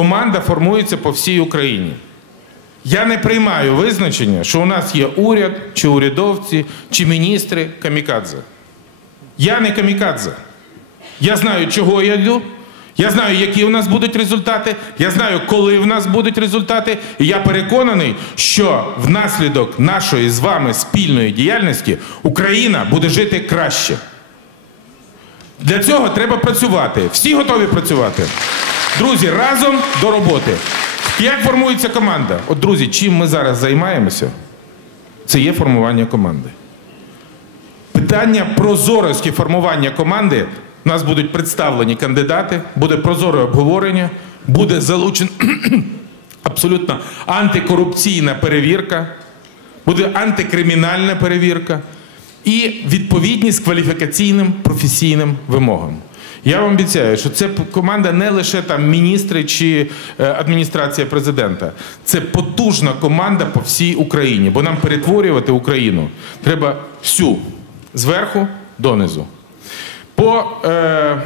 команда формується по всій Україні. Я не приймаю визначення, що у нас є уряд, чи урядовці, чи міністри камікадзе. Я не камікадзе. Я знаю, чого я йду. Я знаю, які у нас будуть результати. Я знаю, коли в нас будуть результати. І я переконаний, що внаслідок нашої з вами спільної діяльності Україна буде жити краще. Для цього треба працювати. Всі готові працювати. Друзі, разом до роботи. Як формується команда? От, друзі, чим ми зараз займаємося? Це є формування команди. Питання прозорості формування команди. У нас будуть представлені кандидати, буде прозоре обговорення, буде залучена абсолютно антикорупційна перевірка, буде антикримінальна перевірка і відповідність кваліфікаційним професійним вимогам. Я вам обіцяю, що це команда не лише там міністри чи е, адміністрація президента. Це потужна команда по всій Україні, бо нам перетворювати Україну треба всю зверху донизу. По е,